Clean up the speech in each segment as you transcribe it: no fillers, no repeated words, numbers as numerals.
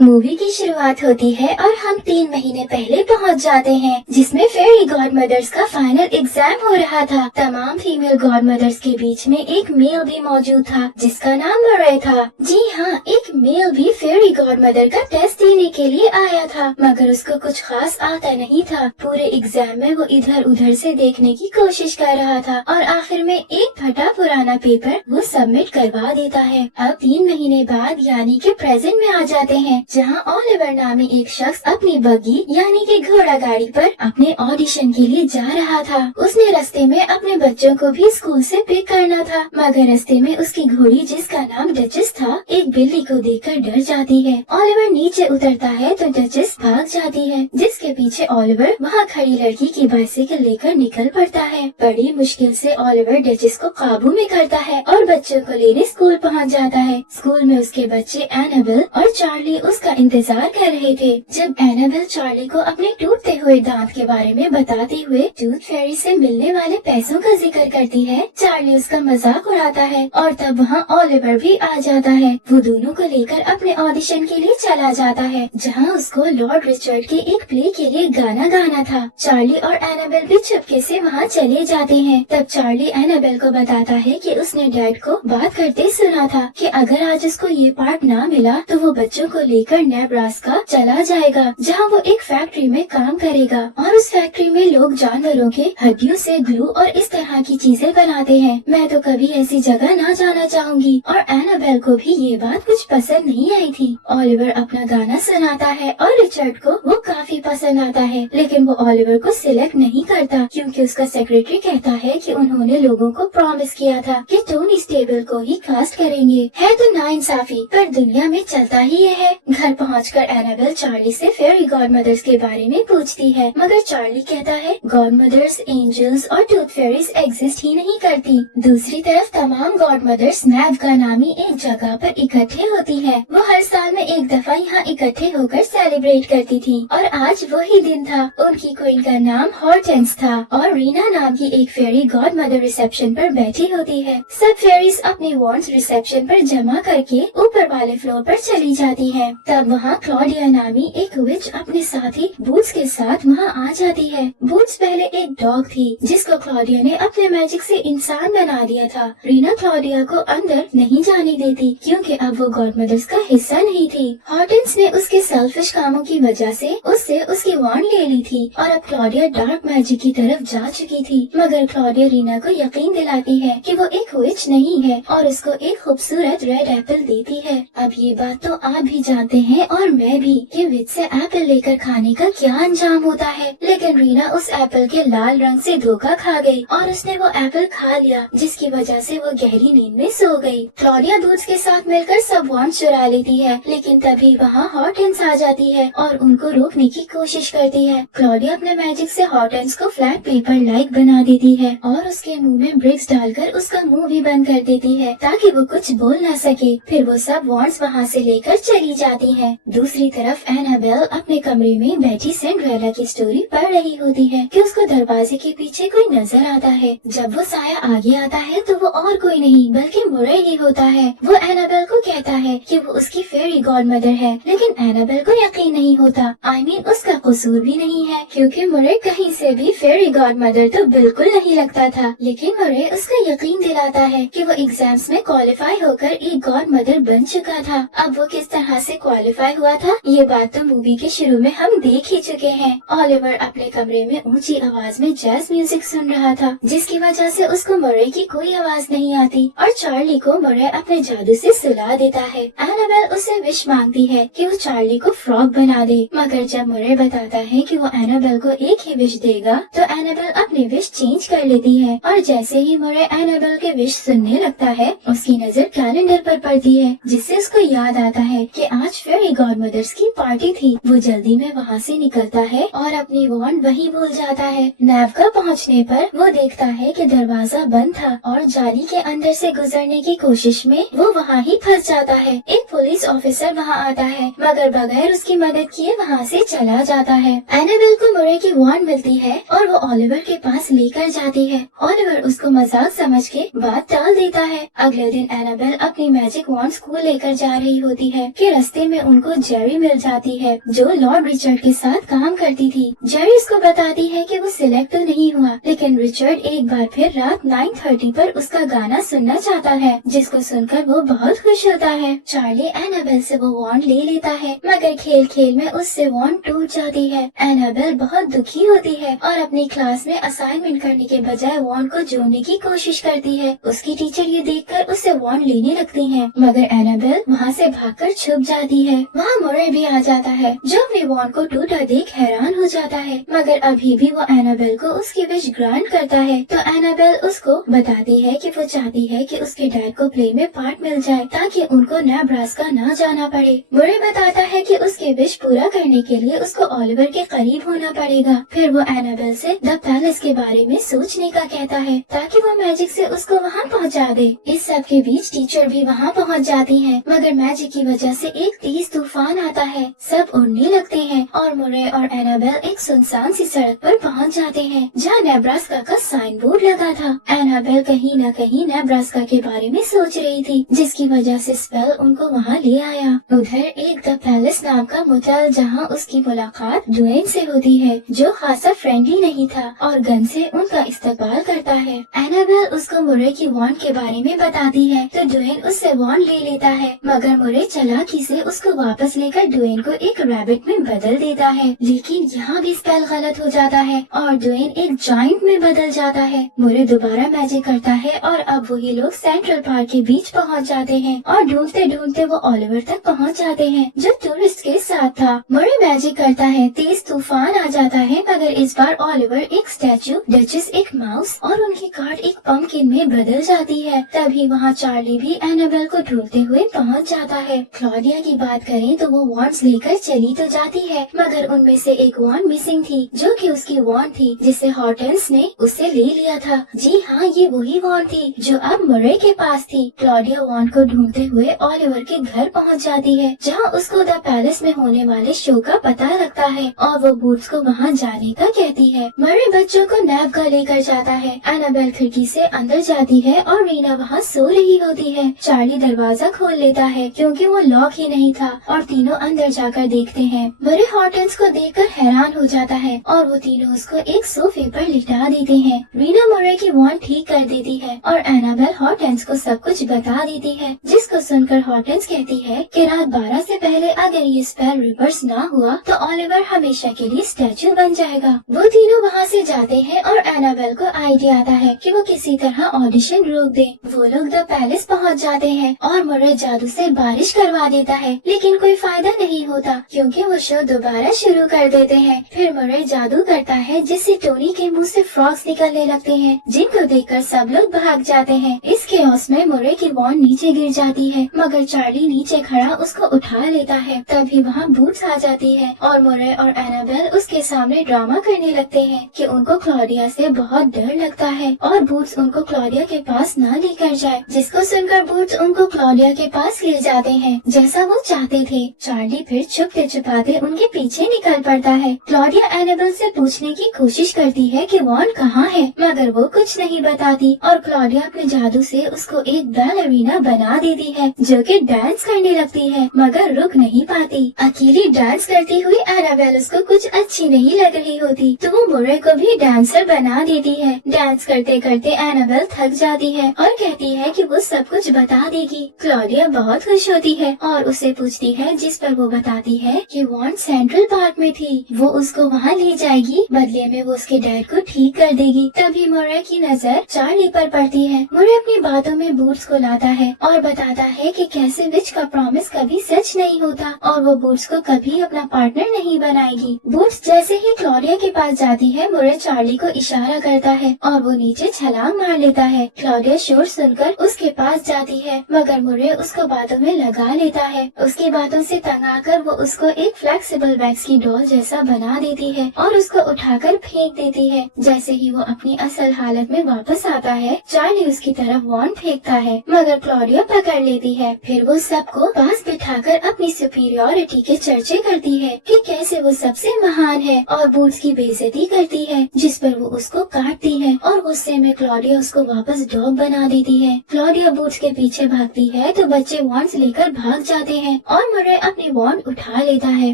Movie की शुरुआत होती है और हम 3 महीने पहले पहुंच जाते हैं, जिसमें फेरी गॉड मदर्स का फाइनल एग्जाम हो रहा था। तमाम फीमेल गॉड मदर्स के बीच में एक मेल भी मौजूद था, जिसका नाम मरे था। जी हाँ, एक मेल भी फेरी गॉड मदर का टेस्ट देने के लिए आया था, मगर उसको कुछ खास आता नहीं था। पूरे एग्जाम में वो इधर उधर से देखने की कोशिश कर रहा था और आखिर में एक फटा पुराना पेपर वो सबमिट करवा देता है। अब 3 महीने बाद यानी कि प्रेजेंट में आ जाते हैं, जहां ओलिवर नामी एक शख्स अपनी बग्गी यानी कि घोड़ा गाड़ी पर अपने ऑडिशन के लिए जा रहा था। उसने रास्ते में अपने बच्चों को भी स्कूल से पिक करना था, मगर रास्ते में उसकी घोड़ी, जिसका नाम डचेस था, एक बिल्ली को देखकर डर जाती है। ओलिवर नीचे उतरता है तो डचेस भाग जाती है, जिसके पीछे ओलिवर वहाँ खड़ी लड़की की बाइसिकल लेकर निकल पड़ता है। बड़ी मुश्किल से ओलिवर डचेस को काबू में करता है और बच्चों को लेने स्कूल पहुँच जाता है। स्कूल में उसके बच्चे एनाबेल और चार्ली उसका इंतजार कर रहे थे। जब एनाबेल चार्ली को अपने टूटते हुए दांत के बारे में बताते हुए टूथ फेरी से मिलने वाले पैसों का जिक्र करती है, चार्ली उसका मजाक उड़ाता है और तब वहाँ ओलिवर भी आ जाता है। वो दोनों को लेकर अपने ऑडिशन के लिए चला जाता है, जहाँ उसको लॉर्ड रिचर्ड के एक प्ले के लिए गाना गाना था। चार्ली और एनाबेल भी चुपके से वहाँ चले जाते हैं। तब चार्ली एनाबेल को बताता है कि उसने डैड को बात करते सुना था कि अगर आज उसको ये पार्ट ना मिला तो वो बच्चों को लेकर नेब्रास्का चला जाएगा, जहाँ वो एक फैक्ट्री में काम करेगा और उस फैक्ट्री में लोग जानवरों के हड्डियों से ग्लू और इस तरह की चीजें बनाते हैं। मैं तो कभी ऐसी जगह ना जाना चाहूंगी। और एनाबेल को भी ये बात कुछ पसंद नहीं आई थी। ओलिवर अपना गाना सुनाता है और रिचर्ड को वो काफी पसंद आता है, लेकिन वो ओलिवर को सिलेक्ट नहीं करता, क्योंकि उसका सेक्रेटरी कहता है कि उन्होंने लोगों को प्रॉमिस किया था कि टोनी स्टेबल को ही कास्ट करेंगे। है तो नाइंसाफी, पर दुनिया में चलता ही ये है। घर पहुंचकर एनाबेल चार्ली से फेरी गॉड मदर्स के बारे में पूछती है, मगर चार्ली कहता है गॉड मदर्स, एंजल्स और टूथ फेरीज एग्जिस्ट ही नहीं करती। दूसरी तरफ तमाम गॉड मदर्स नैवका नामी एक जगह पर इकट्ठे होती है। वो हर साल में एक दफा यहाँ इकट्ठे होकर सेलिब्रेट करती थी और आज वही दिन था। उनकी क्वीन का नाम हॉर्टेंस था और रीना नाम की एक फेरी गॉड मदर रिसेप्शन पर बैठी होती है। सब फेरीज अपने वॉन्ड्स रिसेप्शन पर जमा करके ऊपर वाले फ्लोर पर चली जाती है। तब वहाँ क्लॉडिया नामी एक विच अपने साथी बूट्स के साथ वहाँ आ जाती है। बूट्स पहले एक डॉग थी, जिसको क्लॉडिया ने अपने मैजिक से इंसान बना दिया था। रीना क्लॉडिया को अंदर नहीं जाने देती, क्योंकि अब वो गॉड मदर्स का हिस्सा नहीं थी। हॉर्टेंस ने उसके सेल्फिश कामों की वजह से उससे उसकी वॉन्ड ले ली थी और अब क्लॉडिया डार्क मैजिक की तरफ जा चुकी थी। मगर क्लॉडिया रीना को यकीन दिलाती है कि वो एक विच नहीं है और उसको एक खूबसूरत रेड एप्पल देती है। अब ये बात तो आप भी जानते हैं और मैं भी, कि विच से एप्पल लेकर खाने का क्या अंजाम होता है। लेकिन रीना उस एप्पल के लाल रंग से धोखा खा गई और उसने वो एप्पल खा लिया, जिसकी वजह से वो गहरी नींद में सो गई। क्लॉडिया बूट्स के साथ मिलकर सब वॉन्ड चुरा लेती है, लेकिन तभी वहाँ हॉर्टेंस आ जाती है और उनको रोकने की कोशिश करती है। क्लॉडिया अपने मैजिक से हॉर्टेंस को फ्लैट पेपर लाइक बना देती है और उसके मुंह में ब्रिक्स डालकर उसका मुंह भी बंद कर देती है, ताकि वो कुछ बोल ना सके। फिर वो सब वॉन्ड्स वहाँ से लेकर चली जाती है। दूसरी तरफ एनाबेल अपने कमरे में बैठी सिंड्रेला की स्टोरी पढ़ रही होती है कि उसको दरवाजे के पीछे कोई नजर आता है। जब वो साया आगे आता है तो वो और कोई नहीं बल्कि मुरे ही होता है। वो एनाबेल को कहता है कि वो उसकी फेरी गॉड मदर है, लेकिन एनाबेल को यकीन नहीं होता। I mean, उसका कसूर भी नहीं है, क्योंकि मुरे कहीं से भी फेरी गॉड मदर तो बिल्कुल नहीं लगता था। लेकिन मुरे उसका यकीन दिलाता है कि वो एग्जाम्स में क्वालिफाई होकर एक गॉड मदर बन चुका था। अब वो किस तरह से क्वालिफाई हुआ था, ये बात तो मूवी के शुरू में हम देख ही चुके हैं। ओलिवर अपने कमरे में ऊंची आवाज में जैज म्यूजिक सुन रहा था, जिसकी वजह से उसको मुरे की कोई आवाज नहीं आती और चार्ली को मुरे अपने जादू से सुला देता है। एनाबेल उससे विश मांगती है कि वो चार्ली को फ्रॉग बना दे, मगर जब मुरे बताता है कि वो एनाबेल को एक ही विश देगा तो एनाबेल अपनी विश चेंज कर लेती है। और जैसे ही मुरे एनाबेल के विश सुनने लगता है, उसकी नजर कैलेंडर पर पड़ती है, जिससे उसको याद आता है कि आज फेरी गॉड मदर्स की पार्टी थी। वो जल्दी में वहाँ से निकलता है और अपनी वॉन्ड वहीं भूल जाता है। नैवका पहुँचने पर वो देखता है कि दरवाजा बंद था और जाली के अंदर से गुजरने की कोशिश में वो वहाँ ही फंस जाता है। एक पुलिस ऑफिसर सुनकर वहाँ आता है, मगर बगैर उसकी मदद किए वहाँ से चला जाता है। एनाबेल को मुरे की वॉन्ड मिलती है और वो ओलिवर के पास लेकर जाती है। ओलिवर उसको मजाक समझ के बात टाल देता है। अगले दिन एनाबेल अपनी मैजिक वॉन्ड स्कूल लेकर जा रही होती है कि रास्ते में उनको जेरी मिल जाती है, जो लॉर्ड रिचर्ड के साथ काम करती थी। जेरी उसको बताती है कि वो सिलेक्ट तो नहीं हुआ, लेकिन रिचर्ड एक बार फिर रात 9:30 पर उसका गाना सुनना चाहता है, जिसको सुनकर वो बहुत खुश होता है। चार्ली एनाबेल से वो वॉन्ड ले लेता है, मगर खेल खेल में उससे वॉन्ड टूट जाती है। एनाबेल बहुत दुखी होती है और अपनी क्लास में असाइनमेंट करने के बजाय वॉन्ड को जोड़ने की कोशिश करती है। उसकी टीचर ये देखकर उससे वॉन्ड लेने लगती है, मगर एनाबेल वहाँ से भागकर छुप जाती है। वहाँ मुरे भी आ जाता है, जो अपने वॉन्ड को टूटा देख हैरान हो जाता है, मगर अभी भी वो एनाबेल को उसकी विश ग्रांट करता है। तो एनाबेल उसको बताती है कि वो चाहती है कि उसके डैड को प्ले में पार्ट मिल जाए, ताकि उनको नेब्रास्का ना जाना पड़े। मुरे बताता है कि उसके विश पूरा करने के लिए उसको ओलिवर के करीब होना पड़ेगा। फिर वो एनाबेल से द पैलेस के बारे में सोचने का कहता है, ताकि वो मैजिक से उसको वहाँ पहुँचा दे। इस सब के बीच टीचर भी वहाँ पहुँच जाती है, मगर मैजिक की वजह से एक तेज तूफान आता है। सब उड़ने लगते हैं और मुरे और एनाबेल एक सुनसान सी सड़क पर पहुँच जाते हैं, जहाँ नेब्रास्का का साइन बोर्ड लगा था। एनाबेल कहीं न कहीं नेब्रास्का के बारे में सोच रही थी, जिसकी वजह से स्पेल उनको वहाँ ले आया। उधर एक द पैलेस नाम का मोटेल, जहाँ उसकी मुलाकात ड्वेन से होती है, जो खासा फ्रेंडली नहीं था और गन से उनका इस्तेमाल करता है। एनाबेल उसको मुरे की वॉन्ड के बारे में बताती है, तो ड्वेन उससे वॉन्ड ले लेता है, मगर मुरे चालाकी से उसको वापस लेकर ड्वेन को एक रैबिट में बदल देता है। लेकिन यहाँ भी स्पेल गलत हो जाता है और ड्वेन एक जायंट में बदल जाता है। मुरे दोबारा मैजिक करता है और अब वही लोग सेंट्रल पार्क के बीच पहुँच जाते हैं और ढूंढते ढूंढते वो ओलिवर तक पहुँच जाते हैं, जो टूरिस्ट के साथ था। मुरे मैजिक करता है, तेज तूफान आ जाता है, मगर इस बार ओलिवर एक स्टैचू, डचेस एक माउस और उनकी कार्ड एक पंपकिन में बदल जाती है। तभी वहाँ चार्ली भी एनाबेल को ढूंढते हुए पहुँच जाता है। क्लॉडिया की बात करें तो वो वॉन्ड्स लेकर चली तो जाती है, मगर उनमें से एक वॉन्ड मिसिंग थी, जो कि उसकी वॉन्ड थी जिसे हॉर्टेंस ने उससे ले लिया था। जी हाँ, ये वही वॉन्ड थी जो अब मुरे के पास थी। क्लॉडिया वॉन्ड को ढूंढते हुए ओलिवर के घर पहुंच जाती है, जहां उसको द पैलेस में होने वाले शो का पता लगता है और वो बूट्स को वहां जाने का कहती है। मुरे बच्चों को नैप का लेकर जाता है। एनाबेल खिड़की से अंदर जाती है और रीना वहां सो रही होती है। चार्ली दरवाजा खोल लेता है, क्योंकि वो लॉक ही नहीं था, और तीनों अंदर जाकर देखते हैं। मुरे हॉर्टेंस को देखकर हैरान हो जाता है और वो तीनों उसको एक सोफे पर लिटा देते हैं। रीना मुरे की वॉन्ड ठीक कर देती है और एनाबेल हॉर्टेंस को सब कुछ बता देती है, जिसको सुनकर हॉर्टेंस कहती है कि रात 12 से पहले अगर ये स्पेल रिवर्स ना हुआ तो ओलिवर हमेशा के लिए स्टैचू बन जाएगा। वो तीनों वहाँ से जाते हैं और एनाबेल को आइडिया आता है कि वो किसी तरह ऑडिशन रोक दे। वो लोग द पैलेस पहुँच जाते हैं और मुरे जादू से बारिश करवा देता है, लेकिन कोई फायदा नहीं होता, क्योंकि वो शो दोबारा शुरू कर देते हैं। फिर मुरे जादू करता है, जिससे टोनी के मुंह से फ्रॉग्स निकलने लगते हैं, जिनको देखकर सब लोग भाग जाते हैं। इस केओस में मुरे की वॉन्ड नीचे गिर जाती है, मगर चार्ली नीचे खड़ा उसको उठा लेता है। तभी वहाँ बूट्स आ जाती है और मुरे और एनाबेल उसके सामने ड्रामा करने लगते हैं कि उनको क्लॉडिया से बहुत डर लगता है और बूट्स उनको क्लॉडिया के पास ना लेकर जाए, जिसको सुनकर बूट्स उनको क्लॉडिया के पास ले जाते हैं, जैसा वो चाहते थे। चार्ली फिर छुपते छुपाते उनके पीछे निकल पड़ता है। क्लॉडिया एनाबेल से पूछने की कोशिश करती है कि वॉन्ड कहाँ है, मगर वो कुछ नहीं बताती और क्लॉडिया अपने जादू से उसको एक बैलरीना बना देती है, जो कि डांस करने लगती है, मगर रुक नहीं पाती। अकेली डांस करती हुई एनाबेल उसको कुछ अच्छी नहीं लग रही होती, तो वो मुरे को भी डांसर बना देती है। डांस करते करते एनाबेल थक जाती है और कहती है कि वो सब कुछ बता देगी। क्लॉडिया बहुत खुश होती है और उसे पूछती है, जिस पर वो बताती है कि वॉन्ड सेंट्रल पार्क में थी, वो उसको वहाँ ले जाएगी, बदले में वो उसके डैड को ठीक कर देगी। तभी मुरे की नजर चार्ली पर पड़ती है। मुरे अपनी बातों में बूट्स को लाता है और बताता है कि कैसे विच का प्रॉमिस कभी सच नहीं होता और वो बूट्स को कभी अपना पार्टनर नहीं बनाएगी। बूट्स जैसे ही क्लॉडिया के पास जाती है, मुरे चार्ली को इशारा करता है और वो नीचे छलांग मार लेता है। क्लॉडिया शोर सुनकर उसके पास जाती है, मगर मुरे उसको बातों में लगा लेता है। उसकी बातों से तंग आकर वो उसको एक फ्लेक्सिबल वैक्स की डॉल जैसा बना देती है और उसको उठाकर फेंक देती है। जैसे ही वो अपनी असल हालत में वापस आता है, चार्ली उसकी तरफ वॉन्ड फेंकता है, मगर क्लॉडिया पकड़ लेती है। फिर वो सबको पास बिठाकर अपनी सुपीरियोरिटी के चर्चे करती है कि कैसे वो सबसे महान है और बूट्स की बेइज्जती करती है, जिस पर वो उसको काटती है और गुस्से में क्लॉडिया उसको वापस डॉग बना देती है। क्लॉडिया बूट्स के पीछे भागती है तो बच्चे वॉन्ड्स लेकर भाग जाते हैं और मुर्रे अपनी वॉन्ड उठा लेता है,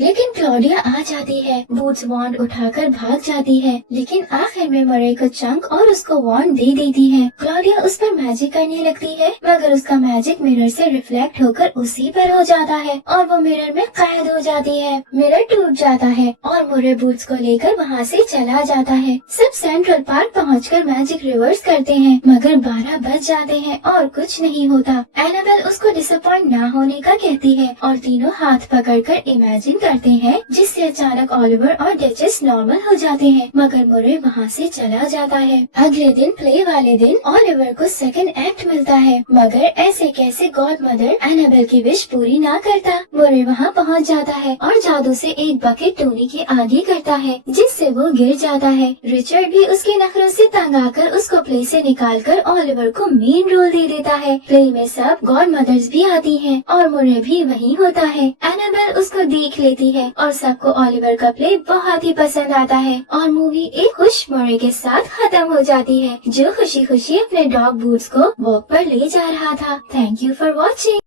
लेकिन क्लॉडिया आ जाती है। बूट्स वॉन्ड उठाकर भाग जाती है, लेकिन आखिर में मुर्रे को चंक और उसको वॉन्ड दे देती है। क्लॉडिया उस पर मैजिक करने लगती है, मगर उसका मैजिक मिरर से रिफ्लेक्ट होकर उसी पर हो जाता है और वो मिरर में कैद हो जाती है। मिरर टूट जाता है और मुर्रे बूट्स को लेकर वहाँ से चला जाता है। सब सेंट्रल पार्क पहुंचकर मैजिक रिवर्स करते हैं, मगर 12 बज जाते हैं और कुछ नहीं होता। एनाबेल उसको डिसअपॉइंट ना होने का कहती है और तीनों हाथ पकड़कर इमेजिन करते हैं, जिससे अचानक ओलिवर और डचेस नॉर्मल हो जाते हैं, मगर मुर्रे वहाँ से चला जाता है। अगले दिन प्ले वाले दिन ओलिवर को सेकंड एक्ट मिलता है, मगर ऐसे कैसे गॉड मदर एनाबेल की विश पूरी ना करता। मुर्रे वहाँ पहुँच जाता है और जादू से एक बकेट टोनी के आगे करता है, जिससे वो गिर जाता है। रिचर्ड भी उसके नखरों से तंग आकर उसको प्ले से निकालकर ओलिवर को मेन रोल दे देता है। प्ले में सब गॉड मदर्स भी आती हैं और मुर्रे भी वहीं होता है। एनाबेल उसको देख लेती है और सबको ओलिवर का प्ले बहुत ही पसंद आता है और मूवी एक खुश मुर्रे के साथ खत्म हो जाती है, जो खुशी खुशी अपने डॉग बूट्स को वॉक पर ले जा रहा था। Thank you for watching.